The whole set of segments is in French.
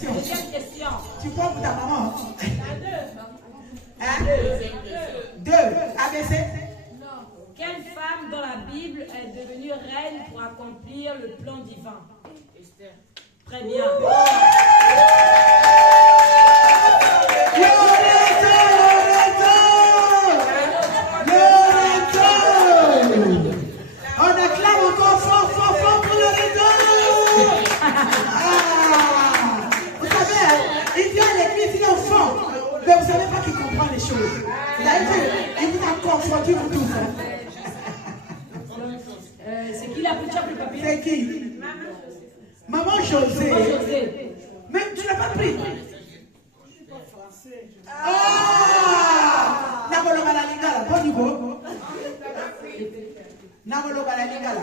Deuxième question. Tu crois pour ta maman? Hein? Deux. ABC? Non. Quelle femme dans la Bible est devenue reine pour accomplir le plan divin? Esther. Très bien. On acclame encore fort pour Loreto. Vous savez, il vient à l'église, il est enfant, mais vous ne savez pas qu'il comprend les choses. Il vous a confondu vous tous. C'est qui la plus chère le papier? C'est qui? Maman José. Mais tu ne l'as pas pris. Ah! Naboloba la lingala, bon niveau. Naboloba la lingala,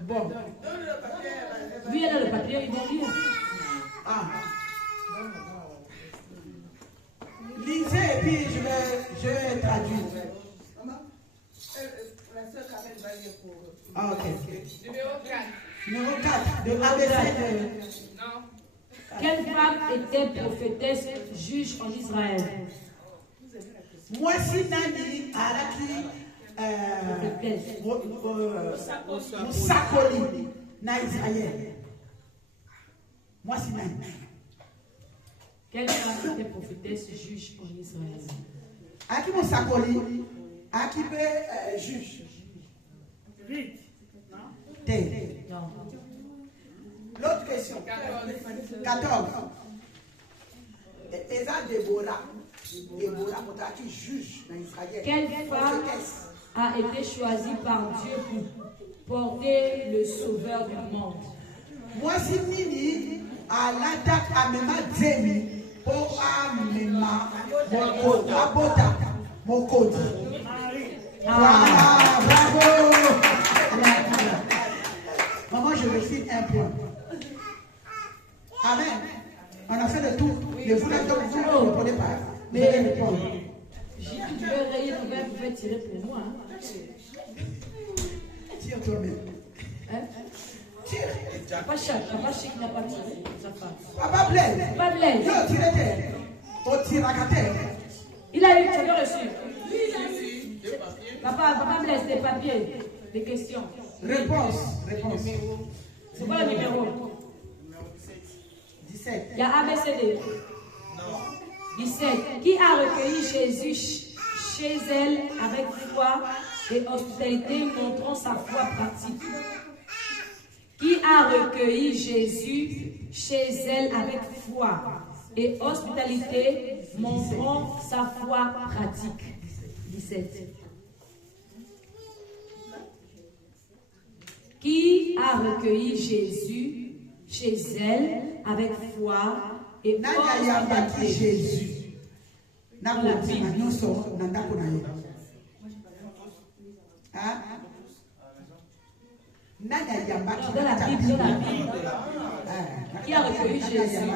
bon. Lui, elle a le papier, il va lire. Ah. Lisez et puis je vais traduire. Ah, ok. Numéro 4. De ABC de... Non. Quelle femme était prophétesse juge en Israël? Moi, si Nani Araki Moussakoli na Israël. Moi, si Nani. Quelle femme était prophétesse juge en Israël? Aki Moussakoli, Aki juge. Non. L'autre question. 14. Et ça, Déborah. Déborah, qui juge dans Israël. Quelle femme a été choisie par Dieu pour porter le sauveur du monde? Moi, si Nini, à l'attaque à Mema Zemi, pour Amema, mon code. Voilà, bravo. Maman, je me file un point. Amen. On a fait le tour. Et vous l'avez donc, vous ne répondez pas. Mais répondre. Tu veux rayer, tu vas tirer pour moi. Tire toi-même. Tire. Papa Chic n'a pas tiré sa femme. Papa Blaise. Papa Blaise. Yo, tirez. Au tiracataire. Il a eu, tu as reçu. Papa Blaise, des papiers, des questions. Réponse. C'est quoi le numéro? 17. Il y a ABCD. 17. Qui a recueilli Jésus chez elle avec foi et hospitalité, montrant sa foi pratique? Qui a recueilli Jésus chez elle avec foi et hospitalité, montrant sa foi pratique? 17. Qui a recueilli Jésus chez elle avec foi et hospitalité? Jésus. Dans la Bible. Dans la Bible. Qui a recueilli Jésus?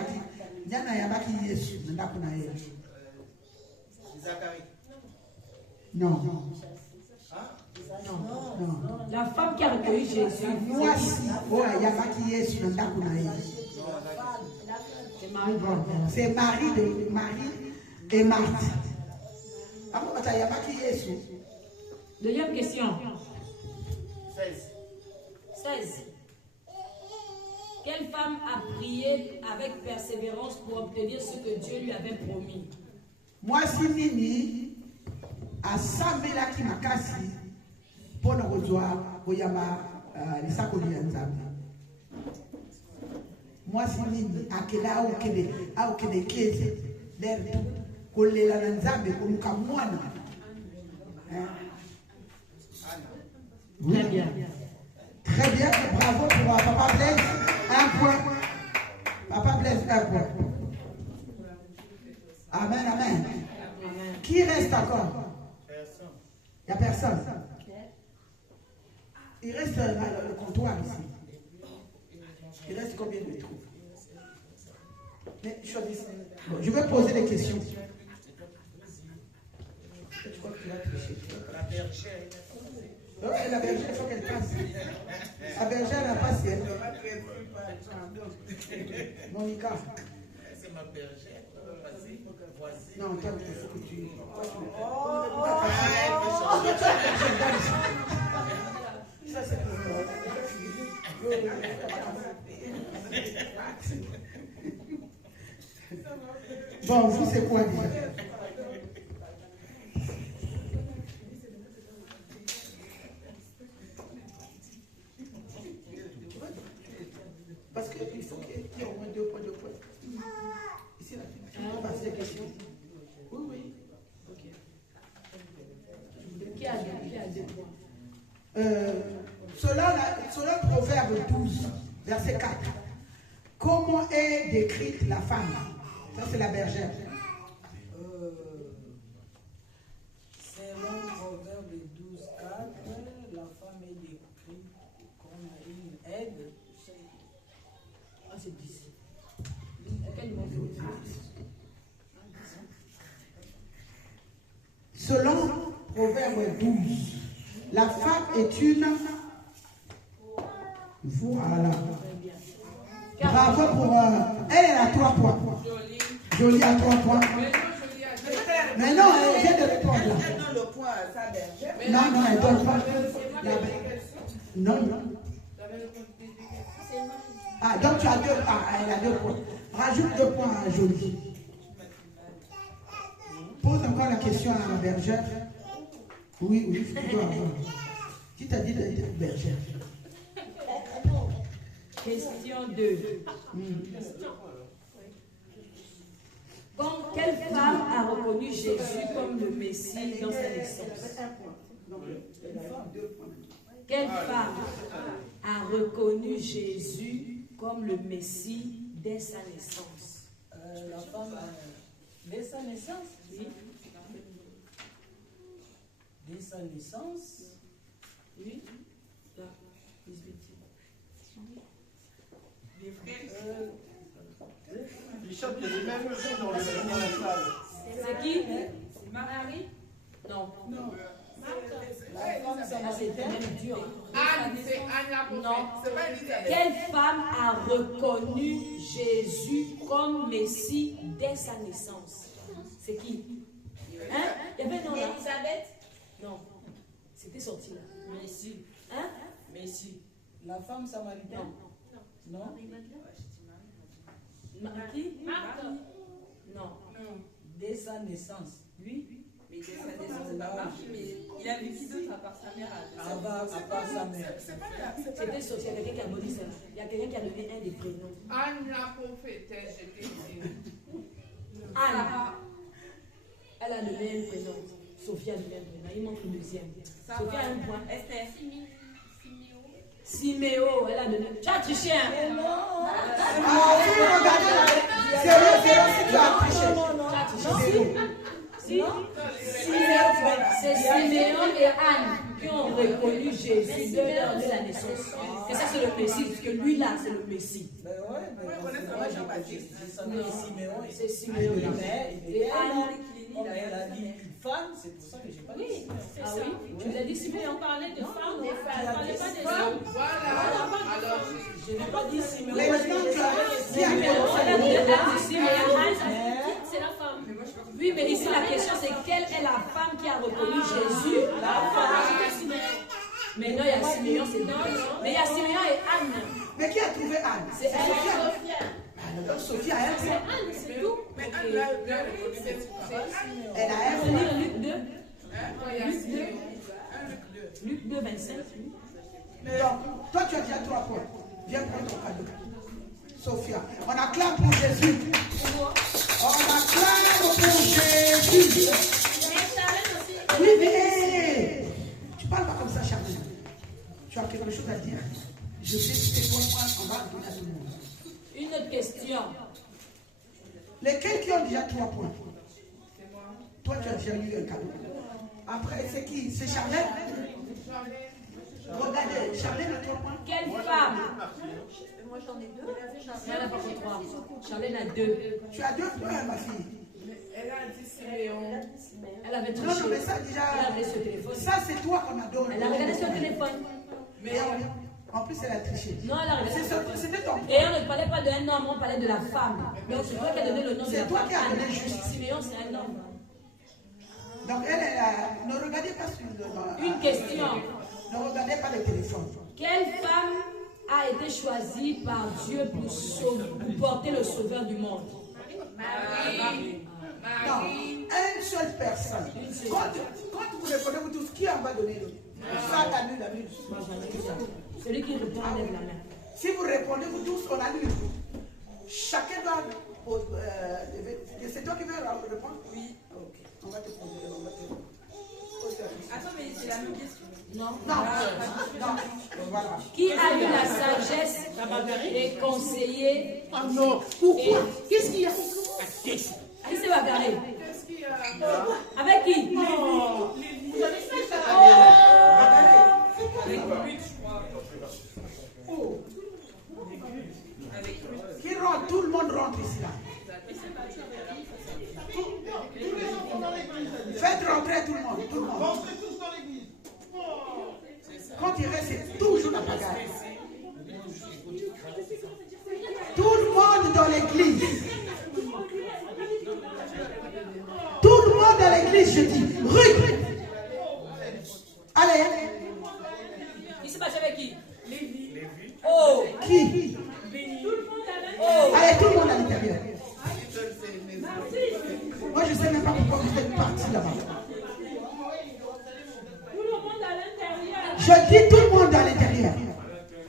Non. La femme qui a recueilli Jésus. C'est Marie et Marthe. Deuxième question. 16. Quelle femme a prié avec persévérance pour obtenir ce que Dieu lui avait promis? Moi, si Nini a Samela qui m'a cassé pour nous rejoindre, moi, si Nini a Kela ou Kele Keze, l'air Kolela Nzambe, comme Kamwana. Très bien. Très bien, bravo pour Papa Blaise, 1 point. Papa Blaise, 1 point. Amen. Qui reste encore? Personne. Il n'y a personne. Il reste le comptoir ici. Il reste combien de trous? Mais bon, je vais poser des questions. Je crois que tu vas tricher. Et la bergère, il faut qu'elle passe. La bergère n'a pas ciel. Monica. C'est ma bergère. Vas-y. Non, toi, il faut que tu. Ça, c'est pour bon, vous, c'est quoi déjà? Parce qu'il faut qu'il y ait au moins 2 points. Ici, là. On passe les questions. Oui. Ok. Qui a 2 points? Selon Proverbe 12, verset 4, comment est décrite la femme? Ça, c'est la bergère. Selon Proverbe 12, 4, la femme est décrite comme une aide. Ah, c'est 10. Quel numéro? Selon Proverbe 12, la femme est une... Voilà. Bravo pour... elle est à 3 points. Jolie à 3 points. Mais non, elle vient de répondre. Elle donne le point à sa bergère. Non, elle donne pas. Non. Ah, donc tu as 2. Ah, elle a 2 points. Rajoute 2 points à Jolie. Pose encore la question à la bergère. Oui, tu dois avoir. Qui t'a dit d'être bergère? Question 2. Bon, quelle femme a reconnu Jésus comme le Messie dans sa naissance? Quelle femme a reconnu Jésus comme le Messie dès sa naissance? La femme, dès sa naissance, Oui. dès sa naissance, Oui. Bishop, il y a les mêmes choses dans la salle. C'est qui? Marie? Non. la femme, ça m'a C'était même dur. Anne, c'est Anne la prophète. Non. C'est pas Elisabeth. Quelle femme a reconnu Jésus comme Messie dès sa naissance? C'est qui? Hein? Il y avait un nom là? Elisabeth? Non. C'était sorti là. Messie. Hein? Messie. La femme samaritaine. Non. Qui? Marthe. Non. Dès sa naissance. Oui. Mais dès sa naissance, c'est pas Marthe, mais il a vu qui d'autre à part sa mère? À part sa mère. C'était sorti. Il y a quelqu'un qui a maudit ça. Il y a quelqu'un qui a donné un des prénoms. Anne la prophétesse, je t'ai dit. Anne. Elle a donné un prénom. Sophie a donné un prénom. Il manque le deuxième. Sophie a un point. Esther. Siméo, elle a donné. Tu as triché, hein? Ah, oui, regardez là. C'est si tu as triché. Si. C'est Siméon et Anne qui ont reconnu Jésus de la naissance. Et ça, c'est le Messie, parce que lui là, c'est le Messie. Ben ouais, moi j'ai Siméon et C'est Siméon et Anne. Comme elle a dit une femme, c'est pour ça que j'ai pas dit Siméon. Ah oui? Tu nous as dit Siméon. On parlait de femmes, des femmes. Tu On as parlait dit pas des femme. hommes. Voilà. Alors, Je n'ai pas dit Siméon. Mais maintenant, tu as Siméon, elle a dit Siméon. C'est la femme. Oui, mais ici la question c'est quelle est la femme qui a reconnu Jésus? La femme. Mais non, il y a Siméon, c'est deux personnes. Mais il y a Siméon et Anne. Mais qui a trouvé Anne? C'est elle. Donc Sophie a un point. Anne, c'est tout. mais Anne l'a reconnu, c'est Elle a un On point. lit Luc 2. il y a Siméon. Luc 2, 25. Donc, toi, tu as déjà 3 points. Viens prendre ton cadeau. Sophia, on acclame pour Jésus. On acclame pour Jésus. Oui, mais tu parles pas comme ça, Charlie. Tu as quelque chose à dire. Je sais que c'est toi, on va donner à tout le monde. Une autre question. Lesquels qui ont déjà 3 points? Toi, tu as déjà eu un cadeau. Après, c'est qui? C'est Charlène? Regardez, Charlène a 3 points. Quelle femme? Moi j'en ai deux. Il y en a pas que 3. Charlène a 2. Tu as 2 points, ma fille. Elle a dit Siméon. Elle avait Non, triché. mais ça déjà. Elle a regardé sur le téléphone. Ça, c'est toi qu'on a donné. Elle a regardé sur le téléphone. Mais en plus, elle a triché. Non, elle a regardé. C'était ton. Et on ne parlait pas d'un homme, on parlait de la femme. Donc c'est toi qui as donné le nom de C'est la toi femme. qui as donné Anne. juste. Siméon, c'est un homme. Donc, ne regardez pas sur le. Une question. Ne regardez pas le téléphone. Quelle femme a été choisie par Dieu pour porter le sauveur du monde? Marie. Non, une seule personne. Quand vous répondez, vous tous, qui en va donner le ça, annule la lune. Celui qui répond, lève la main. Si vous répondez, vous tous, on annule. Chacun doit. C'est toi qui veux répondre? Oui. Ok. On va te poser. Attends, mais c'est la même question. Non. Non. Voilà. Qui a eu la sagesse de conseiller? Ah non, pourquoi? Qu'est-ce qu'il y a? Qui s'est bagarré? Qu'est-ce qu'il y a? Avec qui? Qui rentre? Tout le monde rentre ici là. Faites rentrer tout le monde. Tout le monde. Rentrez tous dans l'église. Quand il reste, c'est toujours la bagarre. Tout le monde dans l'église. Tout le monde dans l'église, je dis. Ruth. Allez. Il s'est battu avec qui? Lévi. Oh! Qui? Oh! Allez, tout le monde à l'intérieur. Moi, je ne sais même pas pourquoi vous êtes partis là-bas. Je dis tout le monde à l'intérieur.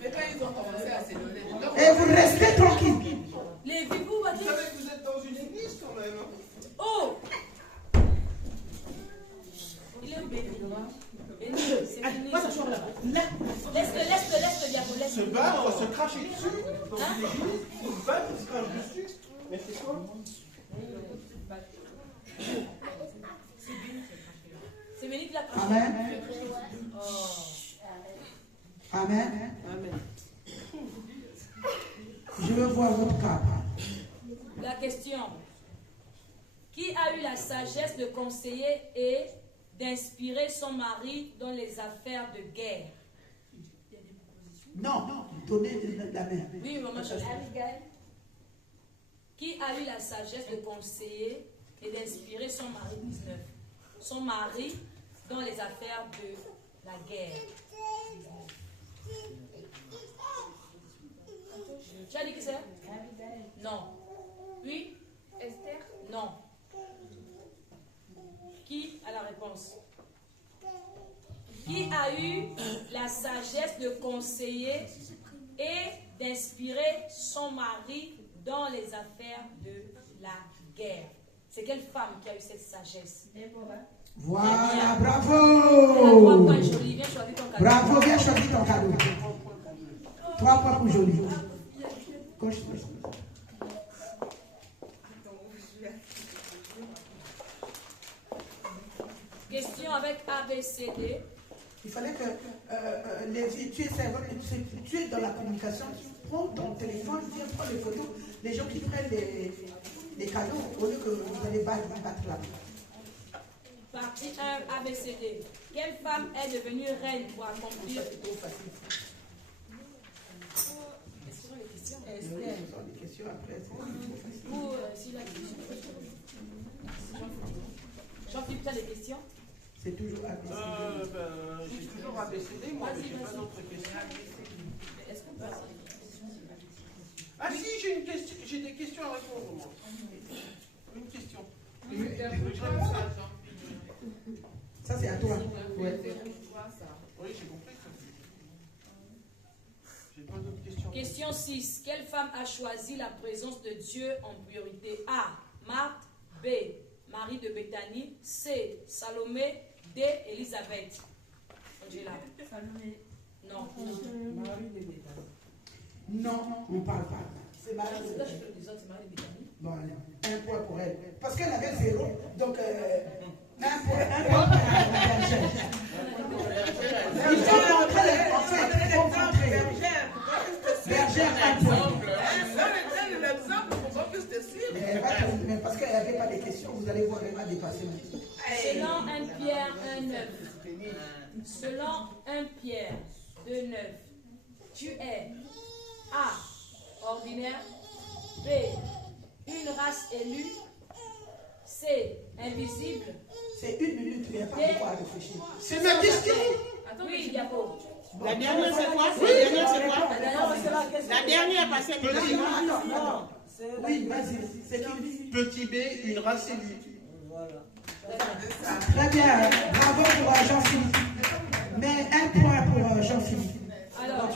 Mais quand ils ont commencé à se donner. Donc, Et vous restez tranquille. Lévi, vous va Vous dire. savez que vous êtes dans une église quand même. Oh! Il est où, Béni? Béni, c'est fini. Laisse-le, diable, Se laisse-le. battre, se cracher dessus dans une église, se battre, se cracher dessus. Mais c'est quoi? C'est Béni qui l'a craché. Amen. Oh. Amen. Je veux voir votre cap. La question. Qui a eu la sagesse de conseiller et d'inspirer son mari dans les affaires de guerre? Non, donnez la main. Oui, maman, je Qui a eu la sagesse de conseiller et d'inspirer son mari 19? Son mari dans les affaires de la guerre. Tu as dit que c'est? Non. Oui? Esther. Non. Qui a la réponse? Qui a eu la sagesse de conseiller et d'inspirer son mari dans les affaires de la guerre? C'est quelle femme qui a eu cette sagesse? Voilà, Elle a 3 bravo. points jolis. Viens choisir ton cadeau. Bravo, viens choisir ton cadeau. 3 points pour Jolie. Gauche. Question avec ABCD. Il fallait que tu es dans la communication, tu prends ton téléphone, viens prendre les photos, les gens qui prennent les cadeaux, au lieu que vous allez battre là. Partie 1, ABCD. Quelle femme est devenue reine pour accomplir? C'est trop facile. Est-ce que les questions? Ce sont des questions après. C'est trop facile. Ou si la question. Jean-Philippe, tu as des questions? C'est toujours ABCD. J'ai toujours ABCD, moi, mais j'ai pas d'autres questions. Est-ce qu'on peut avoir des questions? Ah si, j'ai des questions à répondre, moi. Une question. Ça, c'est à toi. Ouais. Oui, j'ai compris ça. J'ai pas d'autres questions. Question 6. Quelle femme a choisi la présence de Dieu en priorité? A. Marthe. B. Marie de Béthanie. C. Salomé. D. Élisabeth. Angela. Salomé. Non. Marie de Béthanie. Non, on ne parle pas. C'est Marie. Là, je fais les autres, c'est Marie de Béthanie. Bon, allez, 1 point pour elle. Parce qu'elle avait 0. Donc, 1 point pour la bergère. Il faut montrer, en fait, il faut montrer. Bergère, 1 point. Donne l'exemple pour qu'on puisse te suivre. Mais elle va te parce qu'il n'y avait pas de questions, vous allez voir, elle va dépasser maintenant. Selon 1 Pierre 1,9. Selon 1 Pierre 2,9. Tu es A. Ordinaire. B. Une race élue. C. Invisible. C'est 1 minute, il n'y a pas de quoi réfléchir. C'est ma question. Oui, Diapo. La dernière, c'est quoi? Oui, La dernière, c'est quoi? La La dernière, parce que Petit, petit, attends. Oui, vas-y. C'est qui? petit B, une race élue. Voilà. Très bien. Bravo pour Jean-Philippe. Mais un point pour Jean-Philippe. Alors,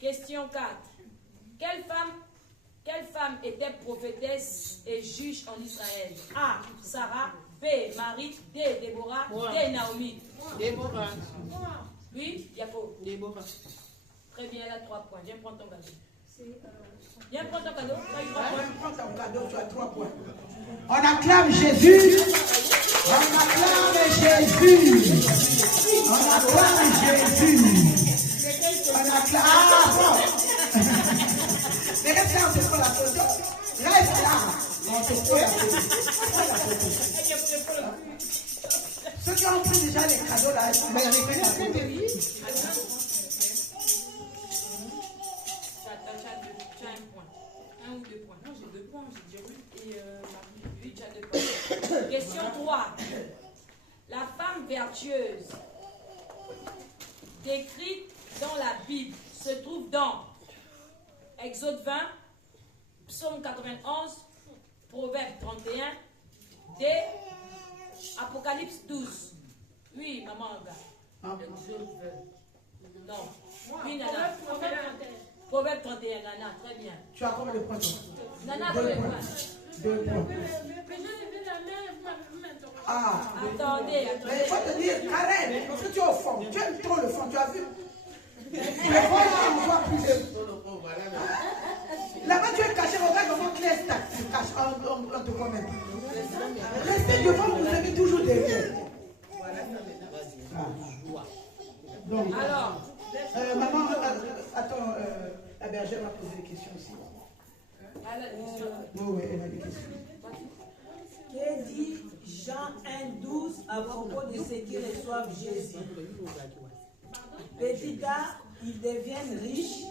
question 4. Quelle femme était prophétesse et juge en Israël? A. Sarah. B. Marie. D. Déborah. D. Naomi. Déborah. Oui, Diapo. Déborah. Très bien, elle a 3 points. Viens prendre ton cadeau. Viens prendre ton cadeau. Tu as eu 3 points. Prends ton cadeau, tu as 3 points. On acclame Jésus. On acclame Jésus. On acclame Jésus. On acclame. Ah, bon. Mais reste là, on se prend la photo. Reste là. On se prend la photo. Ceux qui ont pris déjà les cadeaux là, mais avec la photo. Tu as 1 point. 1 ou 2 points. Non, j'ai 2 points. J'ai déjà eu. Et oui, tu as 2 points. Question 3. La femme vertueuse décrite dans la Bible se trouve dans Exode 20, Psaume 91, Proverbe 31, D, Apocalypse 12. Oui, maman, regarde. Non. Oui, Nana. Proverbe 31, Nana, très bien. Tu as combien de points toi? Nana, 2 combien de points. points? 2 points. Ah. Attendez. Mais il faut te dire, Karen, parce que tu es au fond. Tu aimes trop le fond, tu as vu? Le fond, là, on voit plus de. Là-bas, tu es caché, regarde comment tu laisses ta cache, on te voit même. Restez devant, vous avez toujours derrière. Donc, Alors, maman, attends, la bergère m'a posé des questions aussi. Oui, elle a des questions. Que dit Jean 1,12 à propos de ceux qui reçoivent Jésus? Petit A, ils deviennent riches.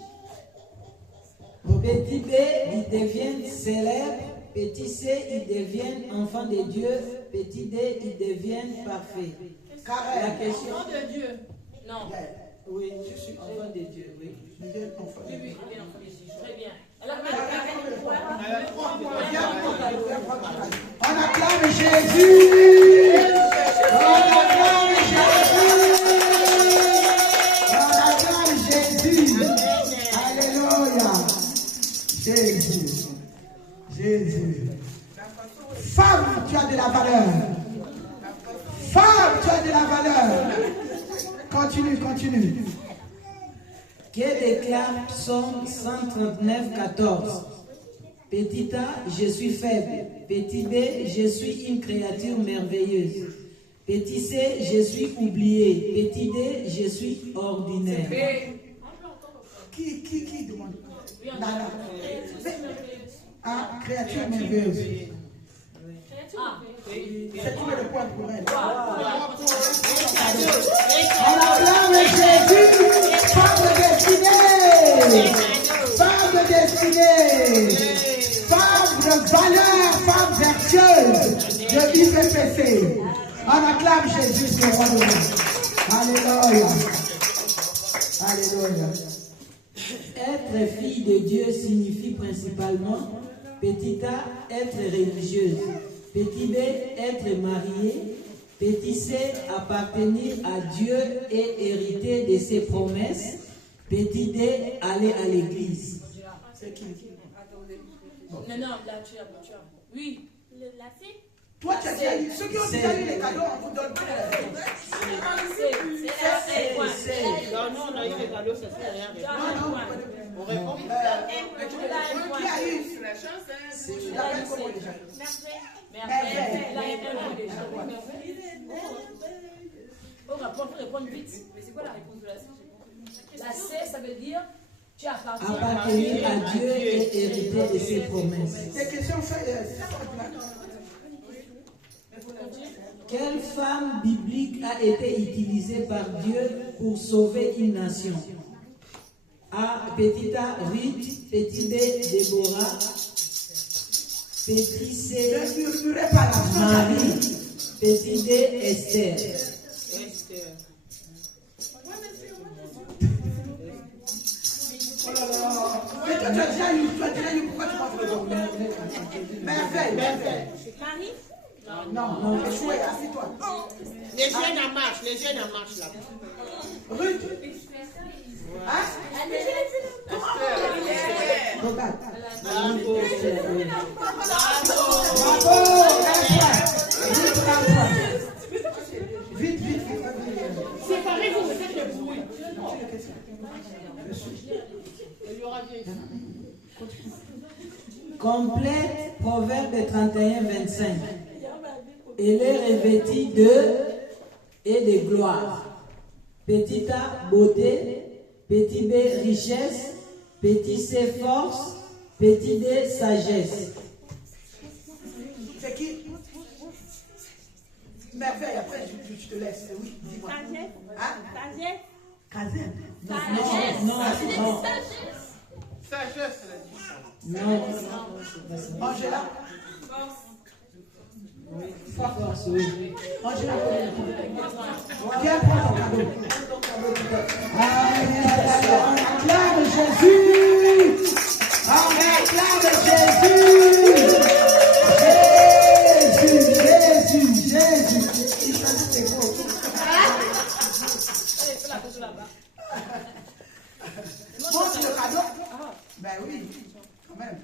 Petit B, ils deviennent célèbres. Petit C, ils deviennent enfants de Dieu. Petit D, ils deviennent parfaits. La Karen. question. de Dieu. Non. Oui, je suis enfant de Dieu, oui. Oui, bien enfant de Jésus. Très bien. Alors, On acclame Jésus. On acclame Jésus. On acclame Jésus. Alléluia. Jésus. Jésus. Femme, tu as de la valeur. Femme, tu as de la valeur. Continue. Que déclare Psaume 139, 14. Petit A, je suis faible. Petit B, je suis une créature merveilleuse. Petit C, je suis oublié. Petit D, je suis ordinaire. Qui demande? Nana. Ah, créature merveilleuse. C'est tout le point pour elle. On acclame Jésus, femme destinée, femme destinée, femme de valeur, femme vertueuse de IPPC. On acclame Jésus, le roi de Dieu. Alléluia. Alléluia. Être fille de Dieu signifie principalement, petit A, être religieuse. Petit B, être marié. Petit C, appartenir à Dieu et hériter de ses promesses. Petit D, aller à l'église. C'est qui? Non, là, tu as. Oui. Toi, tu as déjà eu. Ceux qui ont déjà eu les cadeaux, on vous donne. Non, on a eu les cadeaux, ça fait rien. On répond. Qui a eu? La chance, hein. Tu l'appelles comment déjà? On va répondre vite. Mais c'est quoi la réponse de la C? La C, ça veut dire appartenir à Dieu et hériter de ses promesses. Tes questions, Quelle femme biblique a été utilisée par Dieu pour sauver une nation? A. Petit A, Ruth. Petit B, Déborah. Petit C, Marie. Petit D, Esther. Oh là là. Mais toi, tu as déjà eu, pourquoi tu m'as fait le don? Merveille. Marie? Non, échoué, assis-toi. Les jeunes en marche là. Ruth. Hein? Regarde. Bravo, vite. Séparez-vous, faites le bruit. Complète Proverbe 31, 25. Elle est revêtie de et de gloire. Petit A, beauté. Petit B, richesse. Petit C, force. Petit D, sagesse. C'est qui? Merveille, après je te laisse. Oui, dis-moi. Sagesse. Hein? Sagesse. Kazem. Non. Sagesse, Non. Angela. Force, oui. Angela, viens prendre ton cadeau. On acclame Jésus. On acclame Jésus. Jésus. Il s'agit de vous. Montre le cadeau. Ben oui, quand même.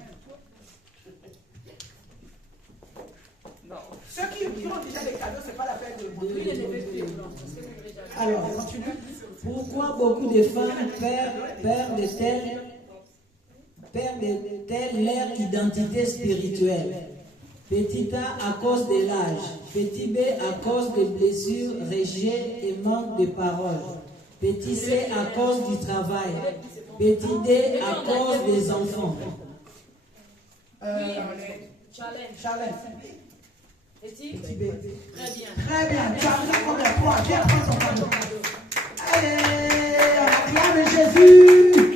Ceux qui ont déjà des cadeaux, c'est pas la peine de montrer. Alors, continue. Pourquoi beaucoup de femmes perdent-elles leur identité spirituelle? Petit A, à cause de l'âge. Petit B, à cause des blessures, rejet et manque de parole. Petit C, à cause du travail. Petit D, à cause des enfants. Challenge. Petit B. Très bien. Tu as pris combien? 3. Viens prendre ton cadeau. Allez, on acclame Jésus.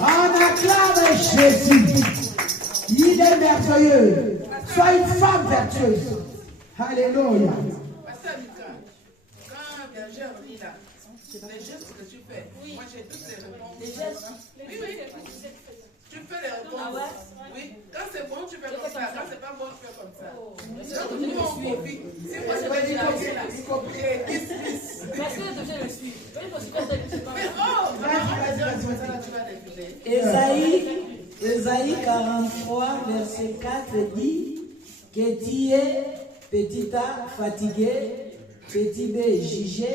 On acclame Jésus. Il est merveilleux. Sois une femme vertueuse. Alléluia. Pasteur Mika, quand Berger lit là, les gestes que tu fais, moi j'ai toutes les réponses. Les gestes? Oui. Tu fais les réponses. Oui. Quand c'est bon, tu fais comme ça. Quand c'est pas bon, tu fais comme ça. Donc, nous, on copie. Si moi, je vais dire il copier, Parce que je le suis. Mais oh, vas-y, tu vas défiler. Ésaïe 43, verset 4 dit que tu es petit A fatigué, petit B jugé,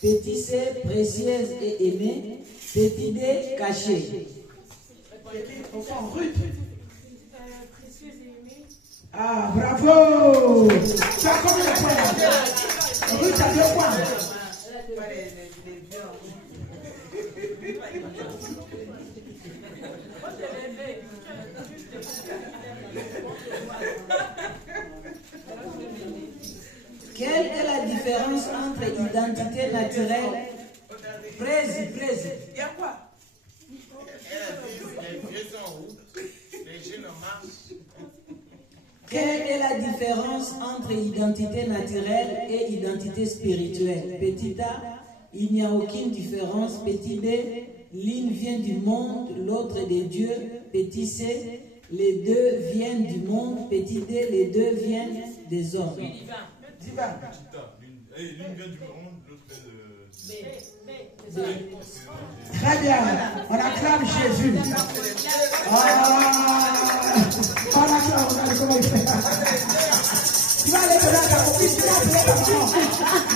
petit C précieuse et aimée, petit D caché. Ruth. Ah, bravo! Tu as combien de points? Ruth a 2 points. Quelle est la différence entre identité naturelle? Précis. Il y a quoi? Quelle est la différence entre identité naturelle et identité spirituelle? Petit A, il n'y a aucune différence. Petit B, l'une vient du monde, l'autre de Dieu. Petit C, les deux viennent du monde. Petit D, les deux viennent des hommes. Divin. L'une vient du monde, l'autre de... Très bien. On acclame Jésus. On acclame. Regarde comment il fait. Tu vas aller donner à ta copine. Tu vas appeler ta maman.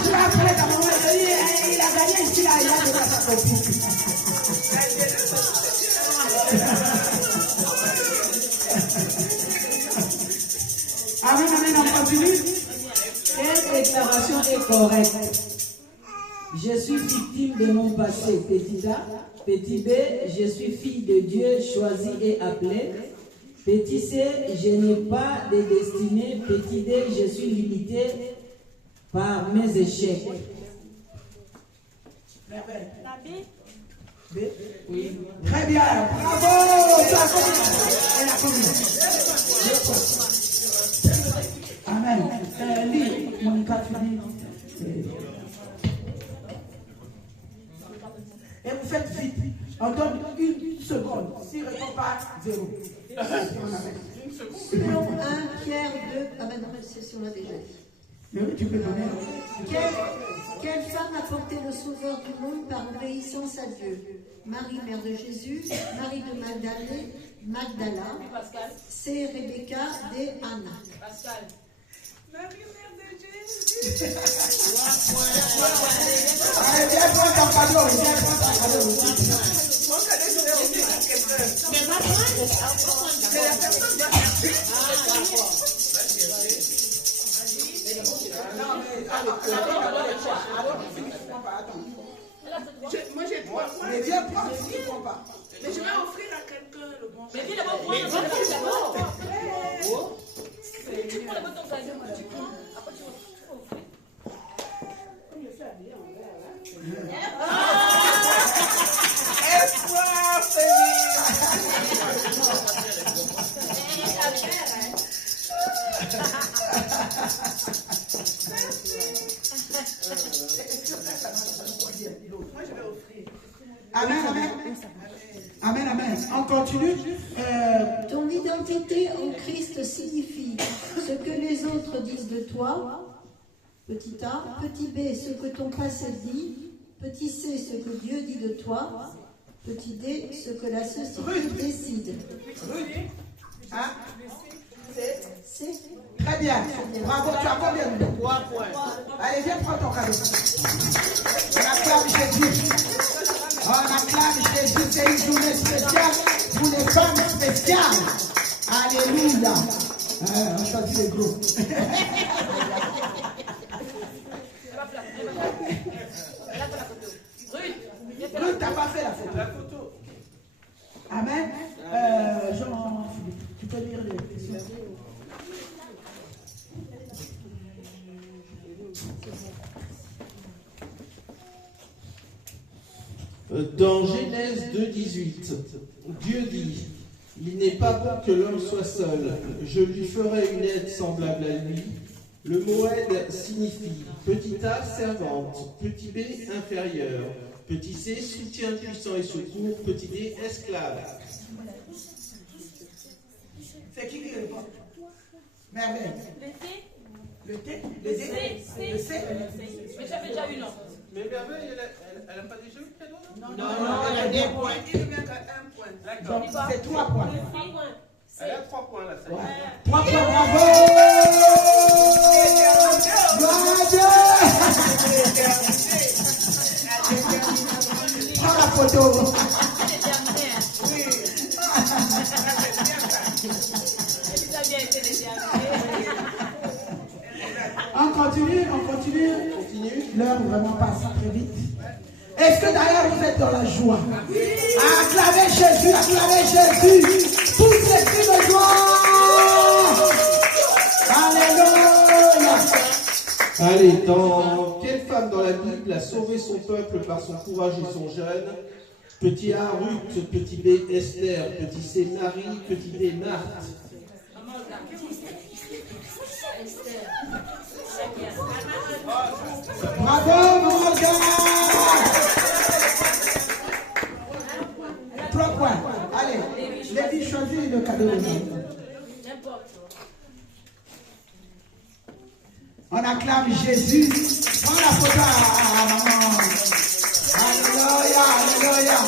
Tu vas appeler ta maman. Il a gagné ici, là. Il a donné à sa copine. Amen, on continue. Quelle déclaration est correcte? je suis victime de mon passé. Petit A. Petit B, je suis fille de Dieu, choisie et appelée. Petit C, je n'ai pas de destinée. Petit D, je suis limité par mes échecs. La B. Oui. Très bien. Bravo. Elle a commis. Amen. Lis, Monica, tu lis. Et vous faites vite. On donne une seconde. S'il ne répond pas, 0. Selon 1 Pierre 2. Ah ben non, c'est sur la déjà. Mais oui, tu peux donner. Quelle femme a porté le Sauveur du monde par obéissance à Dieu? Marie, mère de Jésus, Marie de Magdala, c'est Rebecca D. Anna. Pascal. Marie, mère de Jésus. Allez, viens prendre ton cadeau. Viens prendre ton cadeau. Mon cadeau, je vais offrir à quelqu'un. Mais la personne doit chercher. Non, mais alors, tu ne prends pas. Attends. Moi, j'ai 3 points. Mais viens prendre, tu ne prends pas. Mais je vais offrir à quelqu'un le bon. Mais viens d'abord prendre. Tu prends d'abord ton cadeau. Tu prends. Après, tu vas offrir. Espoir, Félix. Moi, je vais offrir. Amen, amen. Amen, amen. On continue. Ton identité en Christ signifie ce que les autres disent de toi, petit a, petit b, ce que ton passé dit, petit c, ce que Dieu dit de toi, petit d, ce que la société décide. Hein? C. Très bien. Bravo, tu as combien de minutes? 3 points. Allez, viens prendre ton cadeau. On acclame Jésus. On acclame Jésus. C'est une journée spéciale pour les femmes spéciales. Alléluia. On choisit les gros. Ruth, t'as pas fait la photo. Amen. Jean-Philippe, tu peux lire les questions. Dans Genèse 2,18, Dieu dit, « Il n'est pas bon que l'homme soit seul, je lui ferai une aide semblable à lui. » Le mot aide signifie petit a, servante, petit b, inférieur, petit c, soutien puissant et secours, petit d, esclave. C'est qui répond? Merveille. Le T? Le D? Le C? Mais j'avais déjà eu non. Mais Merveille, elle n'a pas déjà eu le cadeau, non? Non, elle a des points. Il ne vient qu'à 1 point. D'accord. C'est 3 points. Elle a 3 points là, ça y est. 3 points, bravo! Bravo! Prends la photo. On continue. L'heure vraiment passe très vite. Est-ce que d'ailleurs vous êtes dans la joie? Acclamez Jésus, acclamez Jésus. Tous les cris de joie. Alléluia. Allez, dans quelle femme dans la Bible a sauvé son peuple par son courage et son jeûne? Petit A, Ruth, petit B, Esther, petit C, Marie, petit D, Marthe. Bravo, Morgan. 3 points. Allez, Lévi choisit le cadeau de Dieu. On acclame Jésus. Prends la photo à maman. Alléluia, alléluia.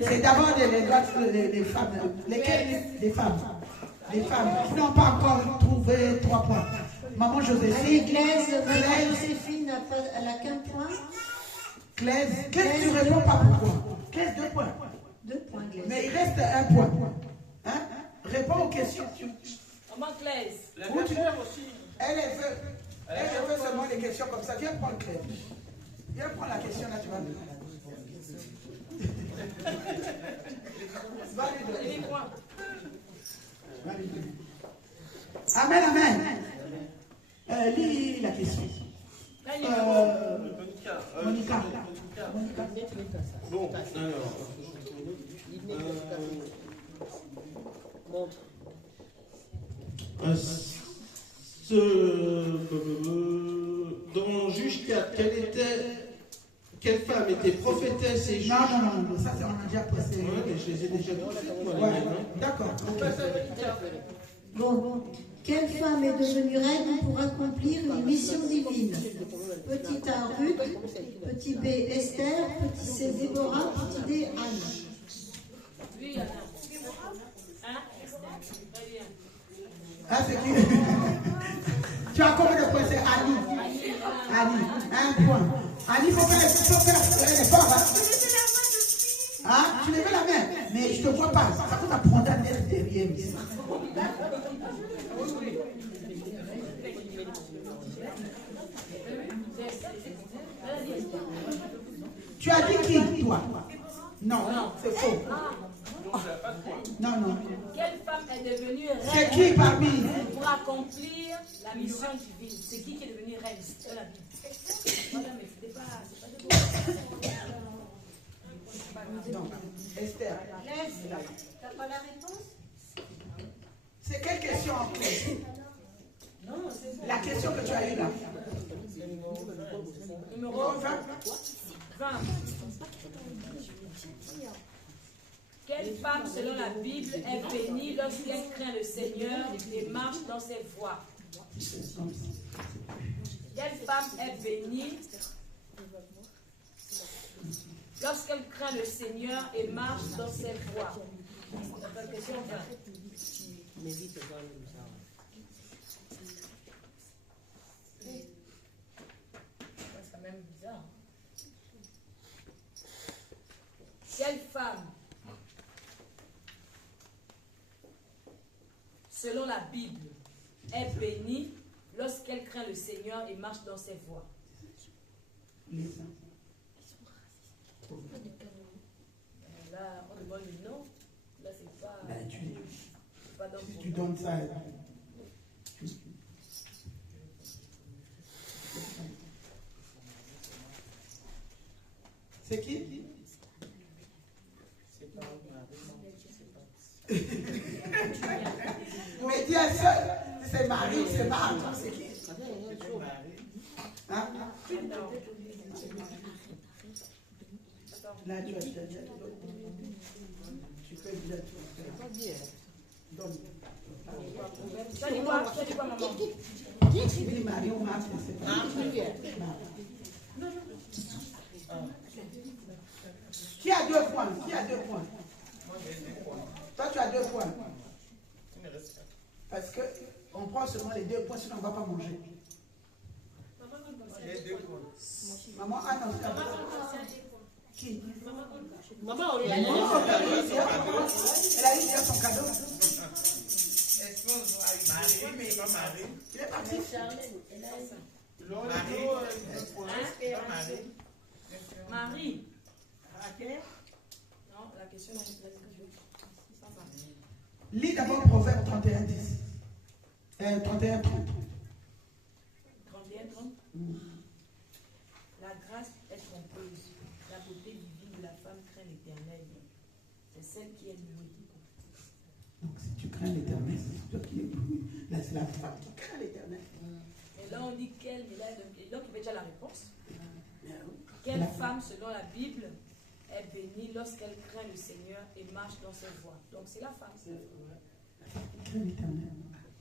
C'est d'abord les femmes. Lesquelles? Les femmes. Les femmes qui n'ont pas encore trouvé 3 points. Maman Joséphine. Claise, Maman Joséphine, elle a qu'un point. Claise, tu ne réponds pas pourquoi? Claise, 2 points. 2 points, Claise. Mais il reste 1 point. Hein? Réponds aux questions. Maman Claise. La dernière aussi. Elle veut Amen, amen. Lis la question. Monica. Bon, alors. Dans Juge 4, quelle femme était prophétesse et juge? Non, ça c'est on a déjà passé. Ouais, mais je les ai déjà tous fait, moi, les Ouais, mêmes, hein. d'accord. ok. Bon, quelle femme est devenue reine pour accomplir une mission divine? Petit A, Ruth, petit B, Esther, petit C, Déborah, petit D, Anne. Ah, c'est qui? Tu as combien de points? C'est Annie. Annie, un point. Annie, il faut faire l'effort. Hein? Tu lèves la main, mais je ne te vois pas. Ça peut t'apprendre à être derrière. Tu as dit qui, toi? Non, c'est faux. Non. Quelle femme est devenue reine C'est qui parmi? pour accomplir la mission divine? C'est qui est devenue reine? C'est la Bible. Voilà, mais c'était pas Non, Esther. T'as pas la réponse? C'est quelle question en plus? Non, c'est ça. La question que tu as eue là. Numéro 20. Quelle femme, selon la Bible, est bénie lorsqu'elle craint le Seigneur et marche dans ses voies? Quelle femme est bénie lorsqu'elle craint le Seigneur et marche dans ses voies? La question 20. C'est quand même bizarre. Quelle femme, selon la Bible, est bénie lorsqu'elle craint le Seigneur et marche dans ses voies? Là, on demande le nom. Là, c'est pas. C'est pas dans Si tu donnes ça. C'est qui? Mais dis à ça, c'est Marie, c'est Marthe, c'est qui? Hein? Là, tu as déjà tout. Tu peux déjà tout. Donne. Ça dit quoi, maman? Oui, Marie ou Marthe, c'est pas. Qui a 2 points? Qui a 2 points? Toi, tu as 2 points. Parce qu'on prend seulement les 2 points, sinon on ne va pas manger. Maman, ah non, qui? Maman, Elle a eu déjà son cadeau. Mais pas Marie. Il est parti. Marie. Non, la question est. Lis d'abord Proverbe 31, 10. 31, 30. 31, 30. La grâce est trompeuse. La beauté divine de la femme craint l'Éternel. C'est celle qui est louée. Donc si tu crains l'Éternel, c'est toi qui es loué. Là, c'est la femme qui craint l'Éternel. Et là, on dit quelle, mais là, donc il y avait déjà la réponse. Quelle femme, selon la Bible, est bénie lorsqu'elle craint le Seigneur et marche dans ses voies? Donc c'est la femme. Qui craint l'Éternel.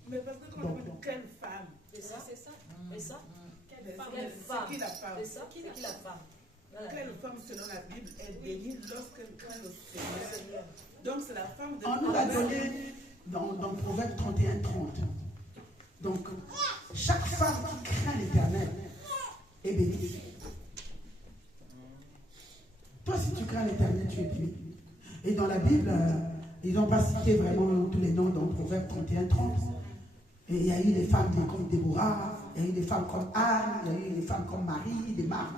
Mais parce que quand on dit quelle femme? C'est ça, c'est ça. C'est ça. Quelle femme? C'est qui la femme? C'est ça. C'est qui la femme? Voilà. Quelle femme, selon la Bible, est bénie lorsqu'elle craint le Seigneur? Donc c'est la femme de. On nous l'a donné dans Proverbe 31, 30. Donc, chaque femme qui craint l'Éternel est bénie. Toi, si tu crains l'Éternel, tu es béni. Et dans la Bible, ils n'ont pas cité vraiment tous les noms dans Proverbe 31, 30. Et il y a eu des femmes comme Déborah, il y a eu des femmes comme Anne, il y a eu des femmes comme Marie, des Marthe.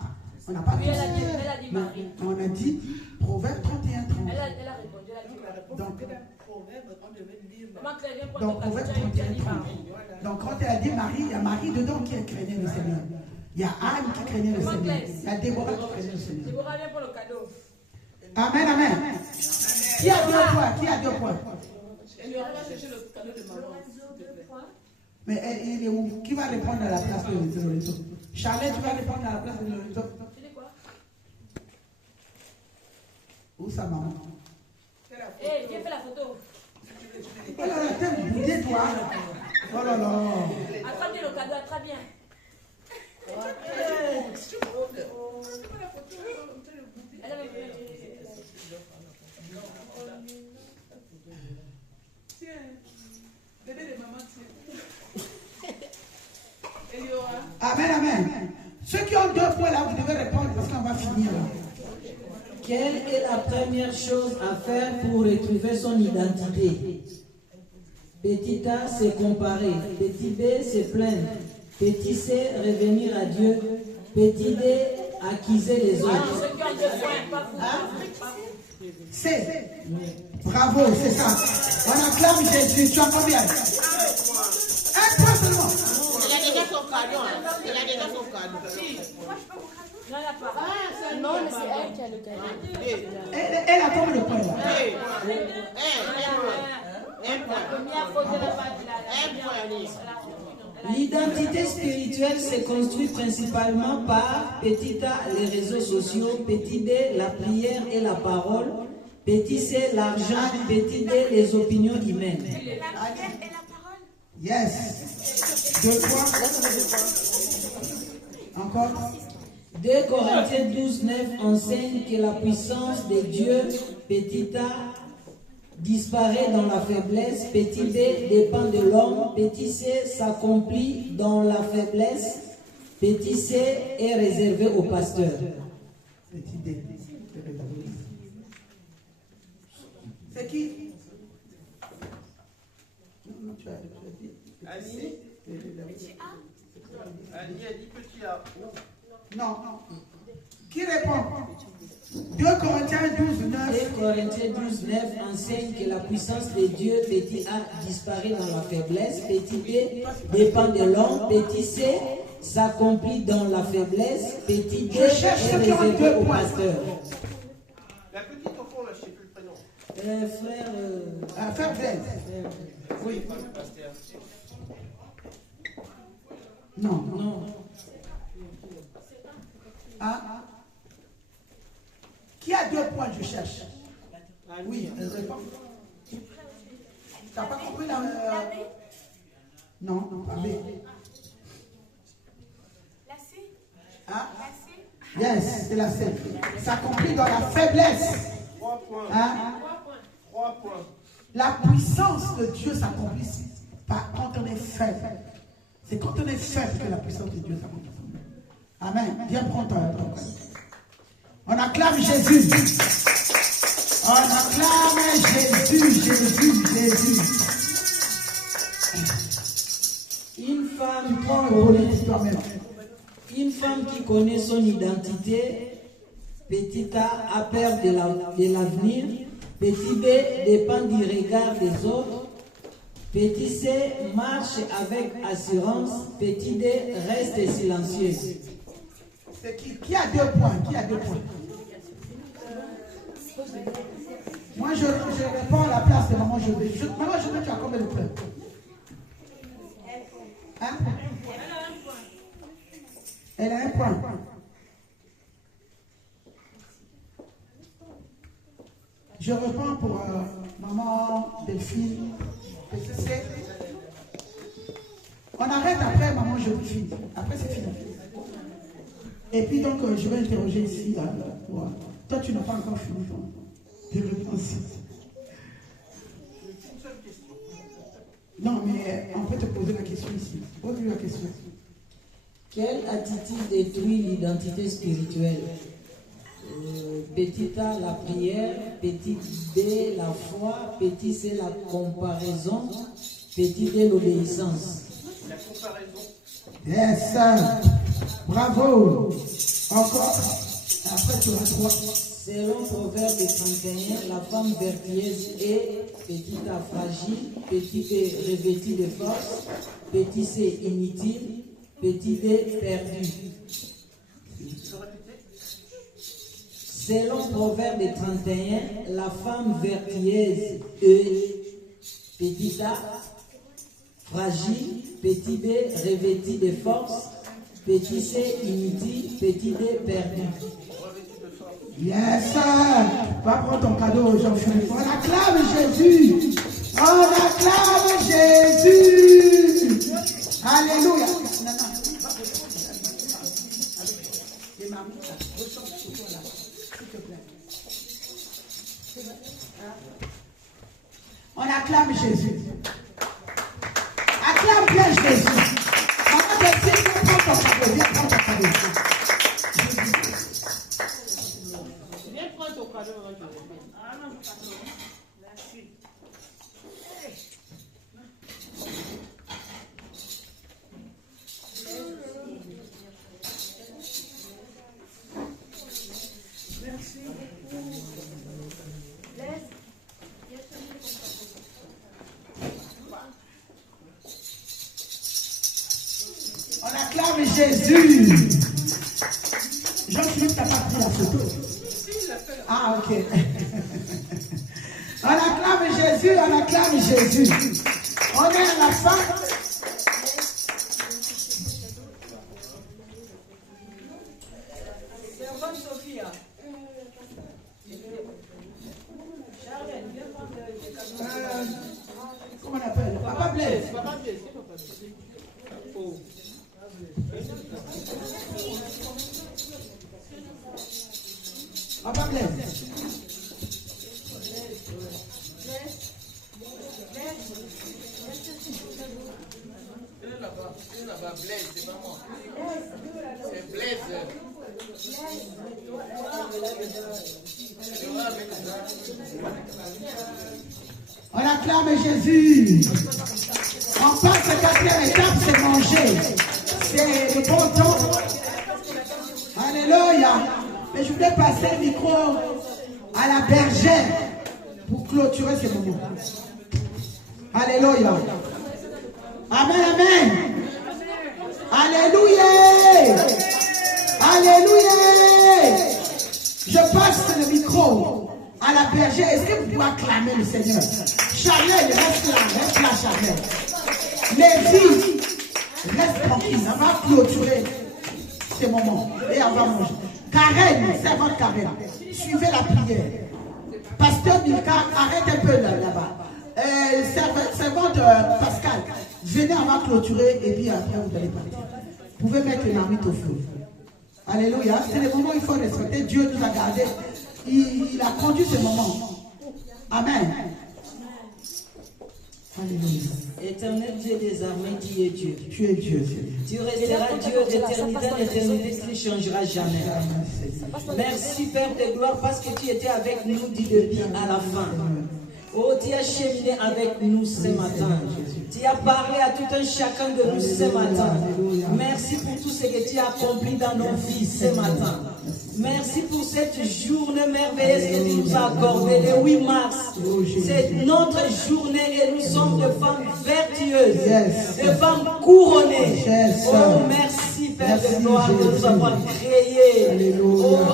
On n'a pas Oui, tout elle a cité. dit Marie. On a dit Proverbe 31, 30. Elle a répondu, elle a dit quoi? Donc, Donc, Proverbe 31. Donc, quand elle a dit Marie, il y a Marie dedans qui craignait le Seigneur. Il y a Anne qui craignait le Seigneur. Il y a Déborah qui craignait le Seigneur. Déborah vient pour le cadeau. Amen, amen. Qui a 2 points? Qui a 2 points? Elle lui a cherché le cadeau de maman. Mais il est où? Qui va répondre à la place de Lorenzo? Charlotte, tu vas répondre à la place de Lorenzo? Tu dis quoi? Où sa maman? Hé, viens faire la photo. Oh là là, t'es boudé, toi. Oh là là. Attrapez le cadeau, attrape bien. Tiens, bébé de maman, tiens. Amen, amen. Ceux qui ont 2 points là, vous devez répondre parce qu'on va finir là. Quelle est la première chose à faire pour retrouver son identité? Petit A, c'est comparer. Petit B, c'est plaindre. Petit C, revenir à Dieu. Petit D, accuser les autres. Ceux qui ont 2 points, pas vous. C'est. Bravo, c'est ça. On acclame Jésus. Tu as combien? 1 point seulement. Il a déjà son cadeau. Il a déjà son cadeau. Non, il n'y a pas. Non, mais c'est elle qui a le cadeau. Elle a comme le point là. L'identité spirituelle se construit principalement par petit A, les réseaux sociaux, petit B, la prière et la parole, petit C, l'argent, petit D, les opinions humaines. Yes. 2 points. Encore. 2 Corinthiens 12, 9 enseigne que la puissance de Dieu, petit A, disparaît dans la faiblesse, petit B dépend de l'homme, petit C s'accomplit dans la faiblesse, petit C est réservé au pasteur. Petit D. C'est qui? Non, tu as dit. Annie. Annie a dit petit A. Non. Qui répond? 2 Corinthiens 12, 9. 2 Corinthiens 12, 9 enseigne que la puissance de Dieu, petit A, disparaît dans la faiblesse, petit B dépend de l'homme, petit C s'accomplit dans la faiblesse, petit D est réservé au pasteur. La petite enfant, là, je ne sais plus le prénom. Frère Blaise. Oui. Non. Non. Ah. Qui a 2 points, je cherche? Oui, elle répond. Tu n'as pas compris la... Non, pas B. La C. Hein? La C. Yes, c'est la C. S'accomplit dans la faiblesse. 3 points. Hein? 3 points. La puissance de Dieu s'accomplit quand on est faible. C'est quand on est faible que la puissance de Dieu s'accomplit. Amen. Viens prendre ton. On acclame Jésus. On acclame Jésus, Jésus, Jésus. Une femme qui connaît son identité, petit A a peur de l'avenir, petit B dépend du regard des autres, petit C marche avec assurance, petit D reste silencieux. C'est qui a 2 points? Qui a 2 points? Moi, je réponds à la place de maman Jobé. Maman Jobé, tu as combien de points? Hein? Elle a 1 point. Je réponds pour maman Delphine. On arrête après maman Jobé. Après, c'est fini. Et puis donc, je vais interroger ici. Toi, tu n'as pas encore fini tes réponses. Non, mais on peut te poser la question ici. Pose-lui la question. Quelle attitude détruit l'identité spirituelle? Petit A, la prière. Petit B, la foi. Petit C, la comparaison. Petit D, l'obéissance. La comparaison. Yes, bravo. Encore. Après, tu auras 3. Selon Proverbe 31, la femme vertueuse est petit A fragile, petit B revêtu de force, petit C inutile, petit D perdu. Selon Proverbe 31, la femme vertueuse est petit A fragile, petit B revêtu de force, petit C inutile, petit D perdu. Yes, sir. Va prendre ton cadeau, Jean-Philippe. On acclame Jésus. On acclame Jésus. Alléluia. On acclame Jésus. Acclame bien Jésus. Maman, viens prendre ton cadeau. Viens prendre ton cadeau. Viens prendre ton cadeau. Ah non, merci. On acclame Jésus. Jean-Philippe, t'as pas pris la photo? Ah, ok. On acclame Jésus, on acclame Jésus. On est à la fin. Servante Sophia. Charlène, viens prendre le cadeau. Comment on appelle? Papa Blaise. Papa Blaise, c'est Papa Blaise. Oh. Papa Blaise. Il est là-bas, Blaise, c'est pas moi. C'est Blaise. On acclame Jésus. On passe la quatrième étape, c'est manger. C'est le bon temps. Alléluia. Mais je voulais passer le micro à la bergère pour clôturer ce moment. Alléluia. Amen, amen. Alléluia. Alléluia. Je passe le micro à la bergère. Est-ce que vous pouvez acclamer le Seigneur? Charlène, reste là, Charlène. Lévi, reste tranquille. On va clôturer ce moment et on va manger. Karen, servante Karen, suivez la prière. Pasteur Milka, arrête un peu là-bas. Servante Pascal, venez, on va clôturer et puis après vous allez partir. Vous pouvez mettre les marmites au feu. Alléluia. C'est le moment où il faut respecter. Dieu nous a gardés. Il a conduit ce moment. Amen. Alléluia. Éternel Dieu des armées, qui est Dieu. Tu es Dieu, Seigneur. Tu resteras Dieu d'éternité en éternité, tu ne changeras jamais. Merci Père de gloire parce que tu étais avec nous du début à la fin. Oh, tu as cheminé avec nous ce matin. Tu as parlé à tout un chacun de nous ce matin. Merci pour tout ce que tu as accompli dans nos vies ce matin. Merci pour cette journée merveilleuse que tu nous as accordée le 8 mars. C'est notre journée et nous sommes des femmes vertueuses, des femmes couronnées. Oh, merci Père de gloire de nous avoir créés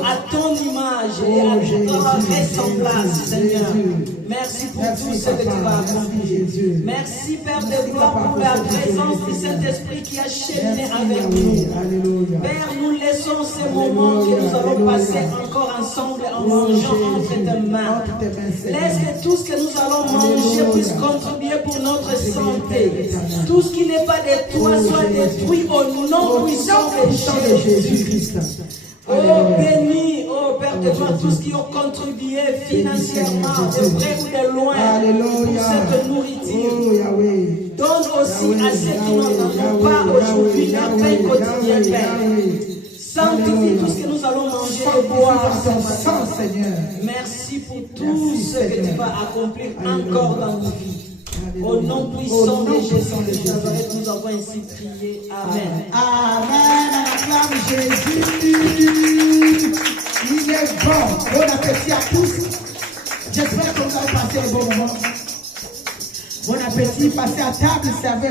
à ton image et à ton ressemblance, Seigneur. Merci pour tout ce que tu vas accomplir. Merci Père de gloire pour la présence du Saint-Esprit qui a cheminé avec nous. Père, nous laissons ces moments que nous allons passer encore ensemble en mangeant entre tes mains. Laisse que tout ce que nous allons manger puisse contribuer pour notre santé. Tout ce qui n'est pas de toi soit détruit au nom puissant de Jésus-Christ. Oh béni, oh Père de gloire, tous qui ont contribué financièrement, de près ou de loin, pour cette nourriture. Donne aussi à ceux qui n'en ont pas aujourd'hui un pain quotidien, Père. Sanctifie tout ce que nous allons manger et boire ce matin. Merci pour tout ce que tu vas accomplir encore dans nos vies. Au nom puissant de Jésus de Nazareth, nous avons ainsi prié. Amen. Amen. On acclame Jésus. Il est bon. Bon appétit. passez à table, servez